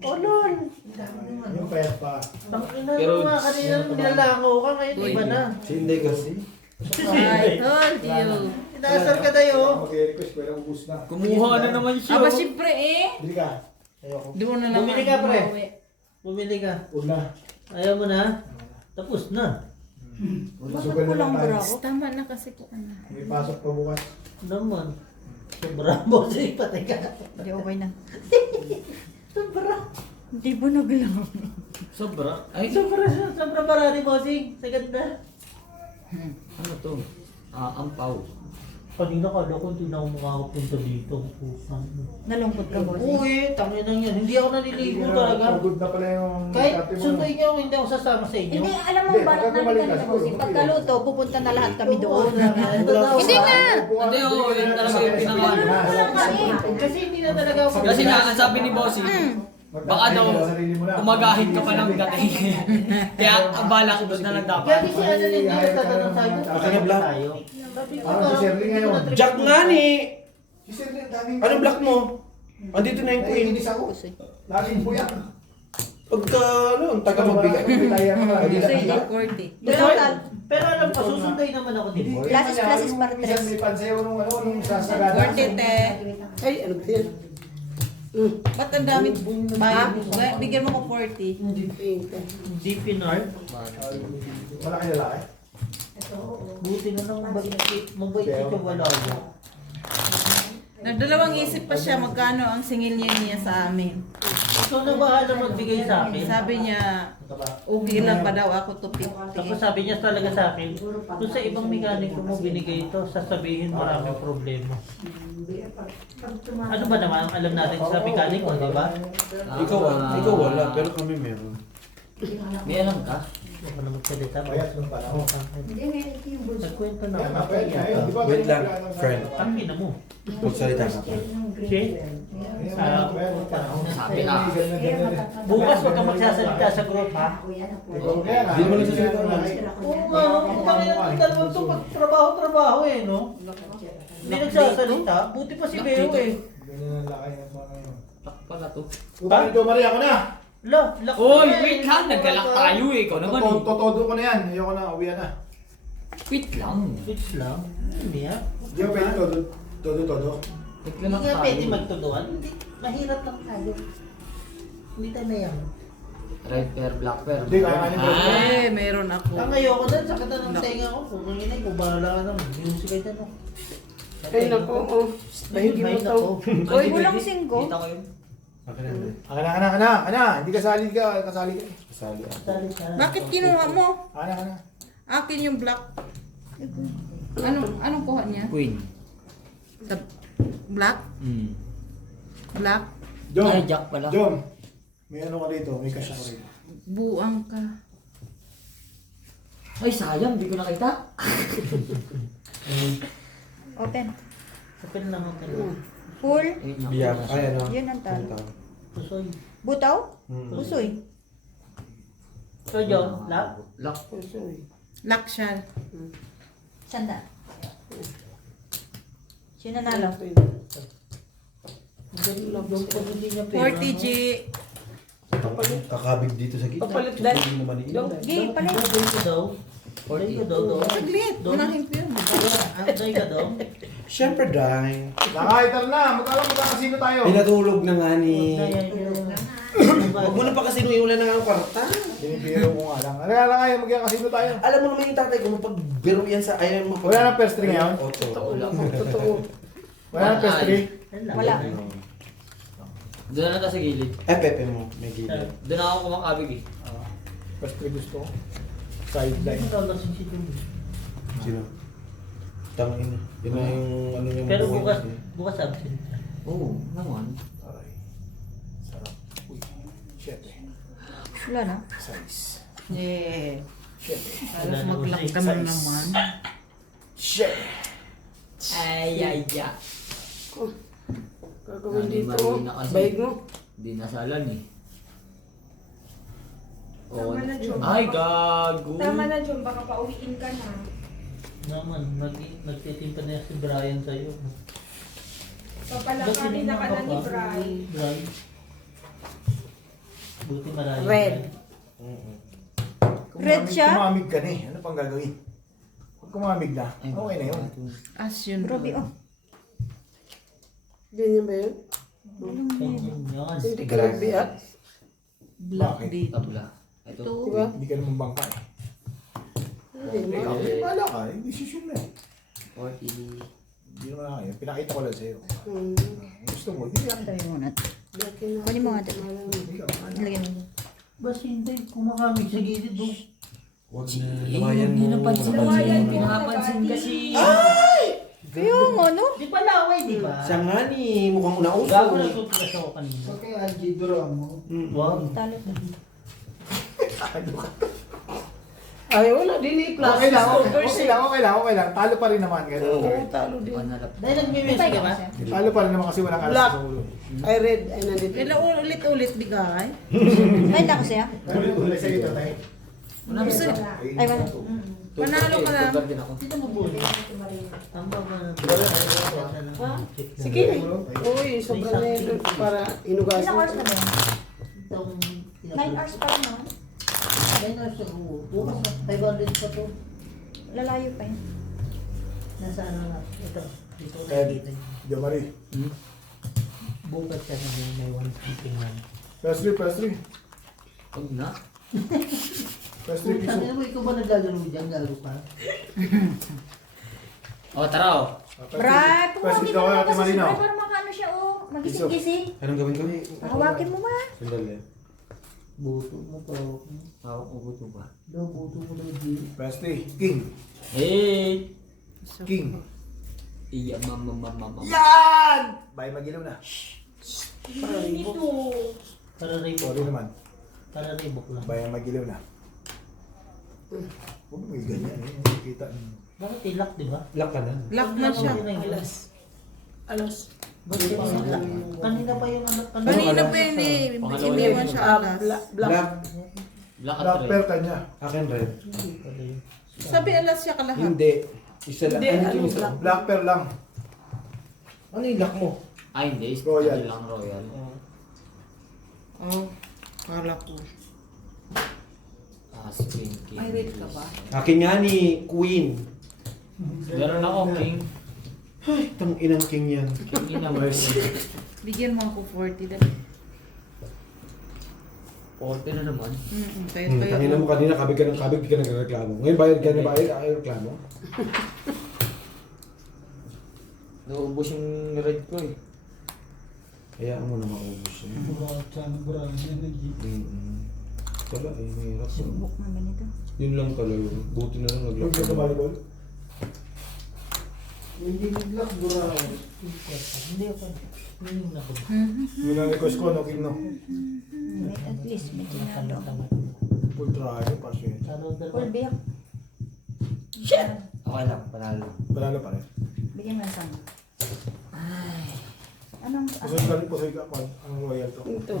Olol! Yung payat pa. Tangina mo Pero, nga, kanina nilalangaw ka, ngayon iba na. Hindi kasi. I told you. Inaasar ka tayo. Mag-request pero ubus na. Kumuha na naman siya. Aba, siyempre eh. Bili ka. Ayoko. Doon na naman. Bumili ka, pre. umuwi. Bumili ka. Huwag na. Ayaw mo na? Tapos na. Sugal na lang tayo. Tama na kasi ko na. May pasok pa bukas. Naman. Sobra mo siya, patay ka. Hindi, okay na. Sobra. Hindi ba naglaw? Sobra. Ay, Sobra marami, bossing. Sa ganda. ano to? Ampaw. Kanina ka ko, hindi na ako makakapunta dito. Nalungkot ka, boss. Uy, tangin lang yan. Hindi ako naliligo talaga. Good na pala yung Kahit dati mo. sunduin niyo ako, hindi ako sasama sa inyo. Hindi, alam mo, Hindi, balak pagka namin bumalik kanina, ka, boss. siguro, Pagkaluto, pupunta na lahat kami doon. Hindi na! Hindi, oo, yun talaga yung pinamahal. Walang kami. Kasi hindi na talaga ako. Kasi nga, ang sabi ni Bossy, baka daw umagahin ka pa ng dating. Kaya ang balak doon na lang Kaya dapat. kasi ano din yung nagtatanong sa akin. Akin yung black. Tayo. Sabi ko, Parang si Shirley ngayon. Jack nga ni. Si Shirley, daming... Anong black mo? Andito na yung queen. Naiinis ako. Laging buyak. Pagka, ano, ang taga magbigay. Bilaya ka. Hindi na Say kita. Cordy. Total. Pero alam ko, susunday naman ako din. Hindi, Classes para yung minsan tres. may pansayaw nung nung sasagada. 40 te. Ay, ano ba yan? Ba't ang dami bayan mo? Bigyan mo ko 40. Deep in art. Malaki lalaki. Buti na lang mabait ito wala ako. Nagdalawang isip pa siya magkano ang singil niya sa amin. Ikaw na bahala magbigay sa akin. Sabi niya, okay lang pa daw ako to 50. Tapos sabi niya talaga sa akin, kung sa ibang mekaniko mo binigay ito, sasabihin maraming problema. Ano ba naman ang alam natin sa mekaniko, di ba? Ikaw wala, pero kami meron. May alam ka? Huwag ka na magsalita. Bayat nung panahon. Nagkwento na Kaya ako. nga, pwede na yun. Di ba, Wait lang, ganun pala friend. Ang ina mo. Magsalita ka pa. Si? Sabi na. Bukas huwag kang magsasalita sa group, ha? Hindi mo nagsasalita naman. Oo nga, ang pangina ng dalawang ito, trabaho eh, no? Hindi nagsasalita. Buti pa si Beo eh. Lak pala to. Utang ito, Maria, ako na! Lak Oy, wait lang. Naglalak tayo eh. Ikaw naman eh. Totodo ko na yan. Ayoko na, uwi na. Wait lang. Switch lang. Hindi ha? Hindi ako pwede todo. Wait Hindi lang nga pwede tayo. magtuduan. Hindi. Mahirap lang tayo. Hindi tayo mayaman. Red pair, black pair. Hindi, kaya nga niya. Ay, meron ako. Ang ayoko na, sakit na ng tenga ko. Kung ang inay ko, bahala ka naman. Music ay tanong. Ay, naku, oh. Bahigi mo to. Uy, kulang 5. Kita ko yun. Akin na hindi. Ana. Hindi kasali ka. Kasali ka. Kasali ako. Bakit kinuha mo? Ana. Akin yung black. Anong kuha niya? Queen. Black? Hmm. Black? Jom. Ay, Jack pala. Jom. May ano ka rito. May cash ako rito. Buang ka. Ay, sayang. Hindi ko nakita. Open. Open lang ako. Full. Ayun na. Biyak. Ay, ano? Yun ang talo. Punta. Pusoy. Butaw? Hmm. Pusoy. So, John, lap? Lock. Lock siya. Sanda. Sino nalo? Yung pag hindi niya pera, 40 G. Kakabig dito sa gitna. Papalit dahil. Hindi mo maniin. Gay, pala. Day ko daw. Day ko daw. Saglit. Unahin ko yun. Day ka daw. Siyempre, dahil. Nakaitar na. Magkakasino tayo. Pinatulog na nga ni... Huwag Huwag mo na pa kasi nung ulan na nga ang kwarta. Binibiro ko nga lang. Ano nga kayo, magkakasino tayo. Alam mo naman yung tatay ko, mapagbiro yan sa... Ayaw mo Wala nang first string ngayon? Oto. Totoo. Wala nang first string. Wala. Doon na sa gilid. Pepe mo, may gilid. Doon ako kumakabig eh. First string gusto ko. Sideline. Nakalasing si Jun. Sino? Tangin na. Yun na yung ano yung... Pero buhay bukas niya. absent. Oo, naman. Aray. Sarap. Uy. 7. Wala na. 6. Yeah. 7. Alas mag-lock ka na naman. 7. Ay, ay, ay. Gagawin dito, Mali oh. na kasi. Bahig mo. Hindi nasalan eh. Tama na, Jom. Ay, gago. Tama na, Jom. Baka pauwiin ka na. Naman, nagtitimpa na si Brian sa'yo. Papalakarin na ka na ni Bri. Brian. Buti malayo. Red. Red siya? Kumamig ka na eh. Ano pang gagawin? Pag kumamig na, okay na yun. As yun. Ruby, oh. Ganyan ba yun? Yan. Hindi ka nagbiyak? Black Bakit? dito. Tabla. Ito. Diba? Hindi ka naman bangka eh. Hindi mo. Eh, bahala ka. Eh, decision na eh. 40. Hindi naman ako yun. Pinakita ko lang sa'yo. Hmm. Gusto mo, hindi ka. Tayo muna. Biyakin na. Kunin mo nga dito. Hindi ka. Lagyan mo. Bas hindi, kumakamig sa gilid do. Huwag na. Eh, Lumayan hindi mo. napansin. Lumayan mo. Pinapansin kasi. Yung ano? Di ba laway, di ba? Siya nga ni, mukhang unauso. Gago nagtutulog ako kanina. Okay, Angie, duro mo. Wow. Talo. Ay, wala. Dili plus. Okay lang, okay lang. Talo pa rin naman. Ganun. Oo, talo din. Manalap. Dahil nag-music ka ba? Talo pa rin naman kasi walang alas Black. sa ulo. Ay, red. Ay, nandito. Kailan ulit-ulit bigay? Ay, na ko siya. Ulit sa ito, tayo. Wala mo sir. Ay, wala. Panalo ka lang. Tugar din ako. Dito mo buli. Tamba ba? Sige. Uy, sobrang na yun. Para inugasan. Ilang hours na ba yun? Itong 9 hours pa rin naman. 9 hours na buo. Bukas na. 500 pa to. Lalayo pa yun. Nasa ano na, ito. Dito ko Ed. nakikita yun. Jo Marie. Bukas ka na may one sleeping man. Pastry. Huwag na. Pastry piso. Sabi mo, ikaw ba naglalaro dyan? Gago pa? O, tara o. Bray, Pastry pumawagin daw mo kay Ate kasi si Marina. Bray para makaano siya, oh. Magising-gising. Anong gawin ko? Hawakin mo ba? Sandali. Buto mo to. Hawak ko buto ba? Daw, buto mo daw, G. Pastry. King. Hey! King. Iya, mama. Yan! Bye, magilaw na. Para rainbow. Sorry naman. Para rainbow lang. Bye, magilaw na. Huwag mo yung ganyan eh. Nakikita niyo. Bakit ilak, di ba? Lock ka na. Lock na siya. Alas. Bakit yung ilak? Kanina pa yung anak. Kanina pa yun eh. Iniwan siya alas. Black. Black at Black red. pear kanya. Akin red. Sabi alas siya kalahat. Hindi. Isa lang. Hindi, Ano ano, yung isa? black. Black pear lang. Ano yung lock mo? Ay, hindi. Royal. Ano lang royal. Oh, kala ko. Spring king. May red ka ba? Akin nga ni Queen. Meron ako, king. Ay, tang inang king yan. King na mercy. Bigyan mo ako 40 dali. 40 na naman. Tangina mo kanina, kabig ka ng kabig, di ka nagreklamo. Ngayon bayad ka na bayad, ayaw reklamo. Nauubos yung red ko eh. Hayaan mo na maubos yun. Wala eh, mahirap. Subok naman ito. Yun lang talaga. Buti na lang Huwag naglak. ka tumalibol. Hindi nag-lock, bura. Hindi ako. Hindi yung nakot. Yun ang request ko, no, King, no? At least may tinalo. Full try, passion. Full biyak. Okay lang, panalo. Panalo pa rin. Bigyan mo ng sama. Anong... Pusoy ka pa. Ang royal to. Ito.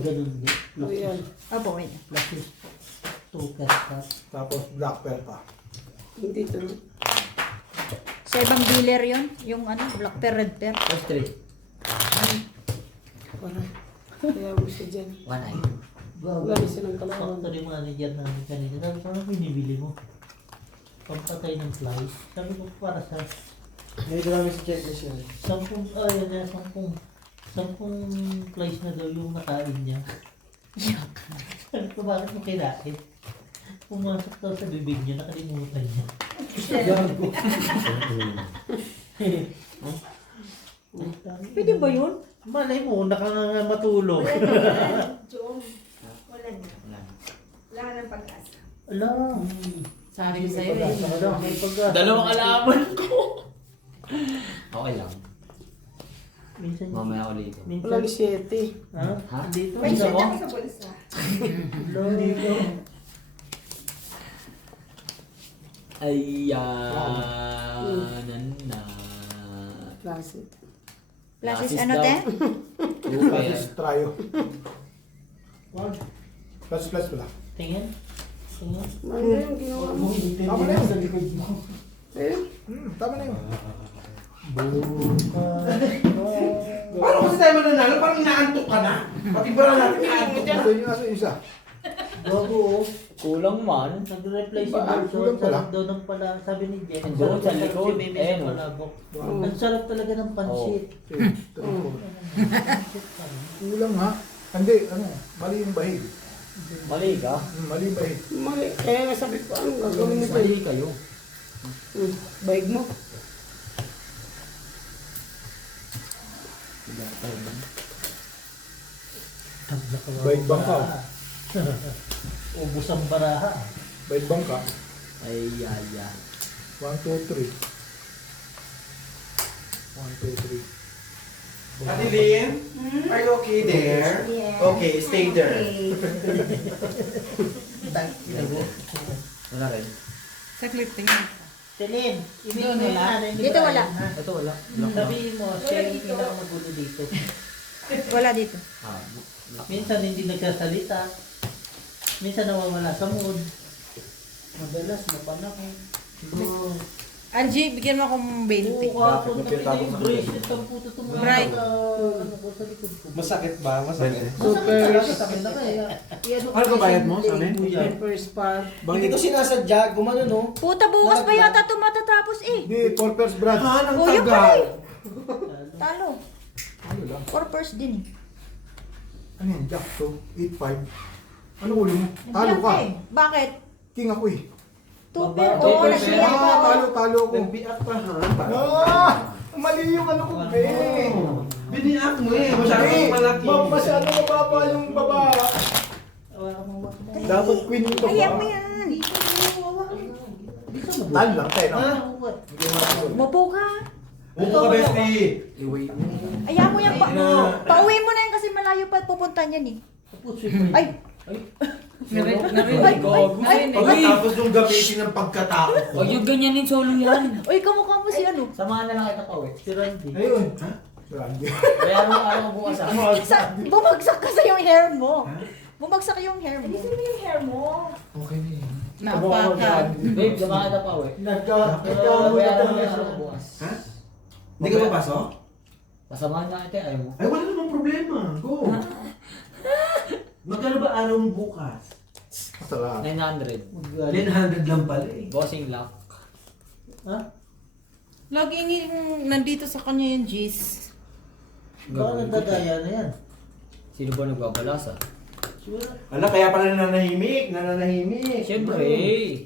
Royal. Abo, wait. Plastic. Tukas ka. Tapos black pear pa. Hindi ito. Sa ibang dealer yon, yung ano, black pear, red pear. Plus 3. Para. Kaya mo siya dyan. 1 eye. Wala na silang kalawan. Factory manager namin kanina. Sabi ko, ano binibili mo? Pampatay ng flies. Sabi ko, para sa Dito namin si checklist yun. 10 flies na daw yung nakain niya. Sabi ko, bakit mo kinain? Pumasok daw sa bibig niya, nakalimutan niya. Pwede ba yun? Malay mo, nakamatulog. John, wala na. Wala. Wala nang pag-asa. Ala. Sabi ko sa'yo eh. May pag-asa. Dalawang alaman ko. Okay lang. Minsan, Mamaya ako dito. Wala ni minsan. 7. Ha? Ha? Dito. May Isa shit mo? ako sa bulsa. Dito. Ayan na. Classic. Plasis ano, te? Tapos tryo. Plus pala. Tingin. Tingin. Ano yung ginawa mo? Tama na yun. Eh? Tama na yun. Paano kasi tayo mananalo? Parang inaantok ka na. Pati ba natin inaantok ka? Ito yung isa. Bago. Kulang man. Nag-reply si Ba, Bolson. kulang pala. Sarap daw ng pala. Sabi ni Jen. ang Doon sarap sa ng likod. si Mimi Ayan, sa oh. palabok. Ang sarap talaga ng pansit. Kulang ha. Hindi, ano, mali yung bahid. Mali ka? Mali yung bahid. Mali. Kaya nga sabi ko, anong gagawin mo Mali kayo. Baig mo. Bahid bangka. Ubus ang baraha. Bahid bangka. Ay, yaya. 1, 2, 3. 1, 2, 3. Ate Lynn, are you okay there? Yeah. Okay, stay there. Wala rin. Sa clip, tingnan. Celine, ibigin mo Doon, yung wala. nanay ni Dito Brian, wala. ha? Ito wala. Sabihin mo, siya yung pinakamagulo dito. Wala dito. Ah, Minsan hindi nagsasalita. Minsan nawawala sa mood. Madalas, mapanakit. Angie, bigyan mo akong 20. Bakit mo tinatapos sa bracelet ang puto tumama. Bright. Ano ko sa likod ko. Masakit ba? Masakit. Sakit na kaya. Ano ba bayad mo sa amin? First part. Hindi ko sinasadya, gumano no? Puta, bukas pa yata ito matatapos eh. Hindi, Corpers Brad. Ah, ang Oh, yun pala tagal. eh. Talo. Ano lang? 4 first din eh. Ano yan, Jack to? 8-5. Ano uli mo? Talo Yan ka. eh. Bakit? King ako eh. 2 pair. Two Oo, pair. nasiyan ko. Talo ako. Nagbiak pa ha? Ah! Mali yung ano ko, be. Biniak mo eh. Masyadong malaki. Masyado mababa yung baba. Dapat queen yung baba. Ayan mo yan. Talo lang, tayo na. Mupo ka. Buko ka, bestie. Ayaw mo yan. Pauwi mo na yan kasi malayo pa at pupunta niyan eh. Ay! Narinig ko. Pagkatapos yung gamitin ng pagkatao ko. Huwag yung ganyanin solo yan. Uy, kamukha mo si ano? Samahan na lang kita pa Si Randy. Ayun. Ha? Kaya ano ko bukas Bumagsak ka sa yung hair mo. Bumagsak yung hair mo. Alisin mo yung hair mo. Okay na yun. Napaka. Babe, samahan kita pa bayaran mo yung ko bukas. Ha? Hindi ka papasok? Pasamahan na kita, ayaw mo. Ay, wala namang problema. Go. Magkano ba araw mo bukas? Masarap. 900. 900 lang pala eh. Bossing lang. Ha? Lagi nandito sa kanya yung G's. Baka nagdadaya na yan. Sino ba nagbabalasa? Ala, kaya pala nananahimik. Siyempre.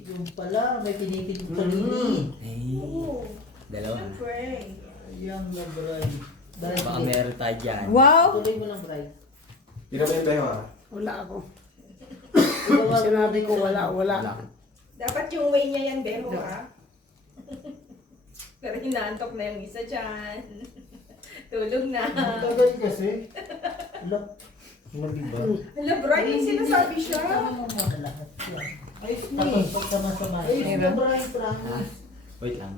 Yung pala, may tinitig sa lini. Dalawa. Pray. Ayan na, Brian. Baka meron tayo dyan. Wow! Tuloy mo lang, Brian. Pinabayin tayo ha? Wala ako. Sinabi ko wala. Dapat yung way niya yan, Bemo, ha? Pero hinaantok na yung isa dyan. Tulog na. Tagal kasi. Ala, mag-iba. Hala, Brian, may sinasabi siya. Tama mo muna lahat yan. Ayos na eh. Pagkama-sama. Ayos na, Brian, promise. Wait lang.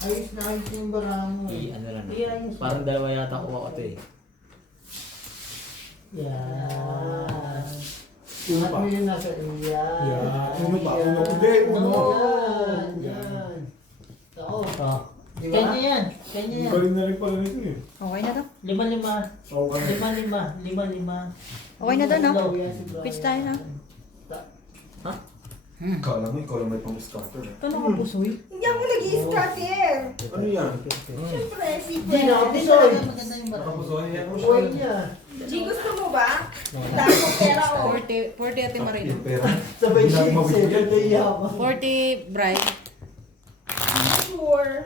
Ayos na ayos yung bara mo. Ano lang. Ayos. Parang dalawa yata kuha ko to eh. Yan. Uno pa. Yung nasa iyan. Yan. Uno pa. Uno. Hindi, uno. Yan. Oo. Kanya yan. Kanya yan. Galing na rin pala nito eh. Okay na to. 5-5. Okay. 5-5. Okay na to, no? Pitch tayo na. Ikaw lang may pang-starter. Tanong ko pusoy. Hindi ako nag-i-scatter. Ano yan? Siyempre, si Hindi na, Gwen. Pisoy. Maganda yung bara. Nakapusoy yan. Buhay niya. G, gusto mo ba? Dahil ko pera o. 40 Ate Marino. Pera. Sabay Hindi natin siya. mabibigyan. 40 Bright. Sure.